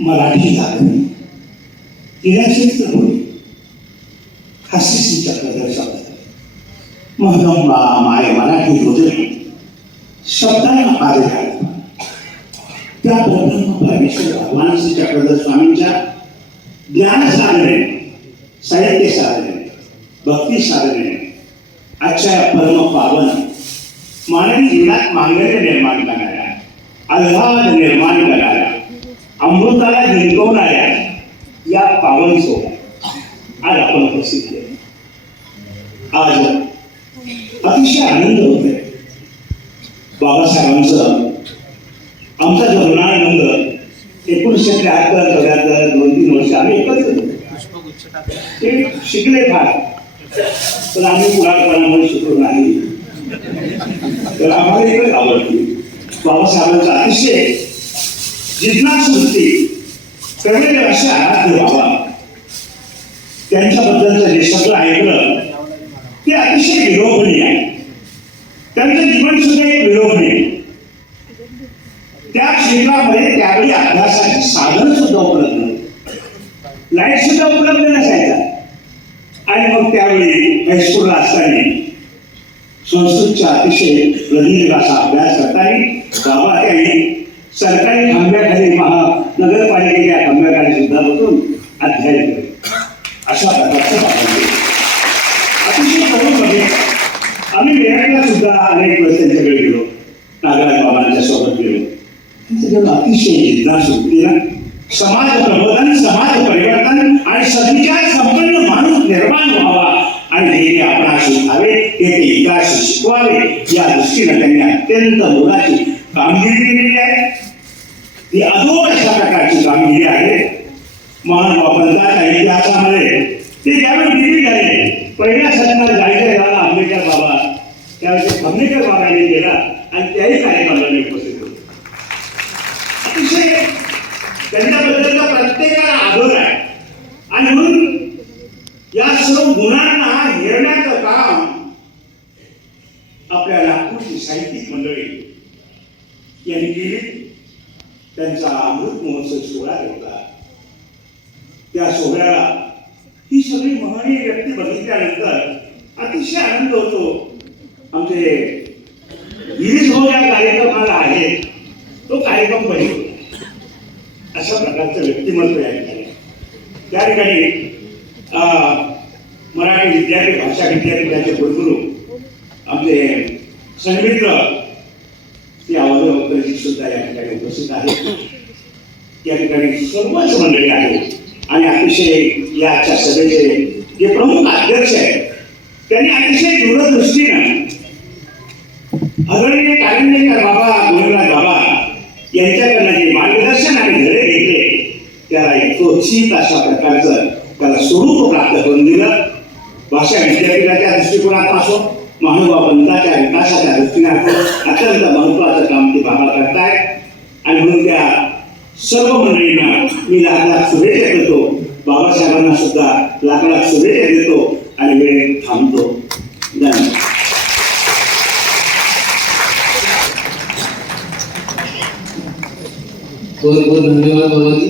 मराठी जागरण केल्याचेच तर होईल. हास्यसीच्या प्रदर्शनात महदंबा माय मराठी रोजरी शब्दांना पारिधान त्या परब्रह्म परमेश्वर भगवान श्री चक्रधर स्वामींच्या ज्ञान साधने, साहित्य साधने, भक्ती साधने आजच्या परम पावन मानवी जीवनात मांगल्य निर्माण करणाऱ्या, आल्हाद निर्माण करणाऱ्या, अमृताला जिंकवणाऱ्या या पावन सोहळ्यात आज आपण उपस्थित आहे. आज अतिशय आनंद होतोय. बाबासाहेबांचं आमचा जो ऋणानंद 1973-74 2-3 वर्ष आम्ही एकत्र होतो. ते शिकले फार, पण आम्ही पुराणपणामध्ये शिकलो नाही. तर आम्हाला एकच आवडते बाबासाहेबांचा अतिशय जिज्ञास वृत्ती करणारे असे आराध्य बाबा. त्यांच्याबद्दलचं जे सगळं ऐकलं ते अतिशय विलोभनीय आहे. त्यांचं जीवन सुद्धा एक विलोभनीय. त्या क्षेत्रामध्ये त्यावेळी अभ्यासाचे साधन सुद्धा उपलब्ध नव्हते, लाईट सुद्धा उपलब्ध नसायचा. आणि मग त्यावेळी हायस्कूलला असताना संस्कृतचा अतिशय प्रदीर्घ असा अभ्यास करताना बाबा त्यांनी सरकारी खांब्याखाली महानगरपालिकेच्या खांब्याखाली सुद्धा बसून अध्ययन केले. अशा प्रकारचं बाबा अतिशय करूमध्ये आम्ही मेरठला सुद्धा अनेक वेळेस त्यांच्याकडे गेलो, नागराज बाबांच्या सोबत गेलो. त्यांच्याकडे अतिशय जिज्ञास वृत्ती ना, समाज प्रबोधन, समाज परिवर्तन आणि सद्विचार संपन्न माणूस निर्माण व्हावा आणि हे आपण शिकावे, हे ते इतिहास शिकवावे या दृष्टीने त्यांनी अत्यंत मोलाची कामगिरी केलेली आहे. ही अजोड अशा प्रकारची कामगिरी आहे. महानुभावांच्या इतिहासामध्ये ते ज्यावेळी दिल्ली झाले, पहिल्या सत्रात जायचं झाला आंबेडकर बाबा, त्यावेळेस आंबेडकर बाबांनी केला आणि त्याही कार्यक्रमाला उपस्थित होते. अतिशय त्यांच्याबद्दलचा प्रत्येकाला आदर आहे. आणि म्हणून या सर्व गुणांना हेरण्याचं काम आपल्या नागपूरची साहित्यिक मंडळी यांनी केली. त्यांचा अमृत महोत्सव सोहळा घेतला. त्या सोहळ्याला ही सगळी महनीय व्यक्ती बघितल्यानंतर अतिशय आनंद होतो. आमचे गिरीश भाऊ या कार्यक्रमाला आहे, तो कार्यक्रम बघितला. अशा प्रकारचं व्यक्तिमत्व या ठिकाणी. त्या ठिकाणी मराठी विद्यापीठ भाषा विद्यापीठाचे कुलगुरू आमचे सन्मित्र ते आवाज सुद्धा या ठिकाणी उपस्थित आहेत. या ठिकाणी सर्वच मंडळी आहेत. आणि अतिशय या आजच्या सभेचे जे प्रमुख अध्यक्ष आहेत त्यांनी अतिशय दूरदृष्टीनं आदरणीय कालिंदेकर बाबा, गोविंदराज बाबा यांच्याकडनं जे मार्गदर्शन आणि धडे घेतले त्याला यथोचित अशा प्रकारचं त्याला स्वरूप प्राप्त करून दिलं. भाषा विद्यापीठाच्या दृष्टिकोनापासून महानुभाव पंथाच्या विकासाच्या दृष्टीने अत्यंत महत्वाचं काम ते बाबा करतायत. आणि म्हणून त्या सर्व मंडळींना मी लाख लाख शुभेच्छा देतो. बाबासाहेबांना सुद्धा लाख लाख शुभेच्छा देतो आणि वेळ थांबतो. धन्यवाद. बहुत बहुत धन्यवाद बाबा जी.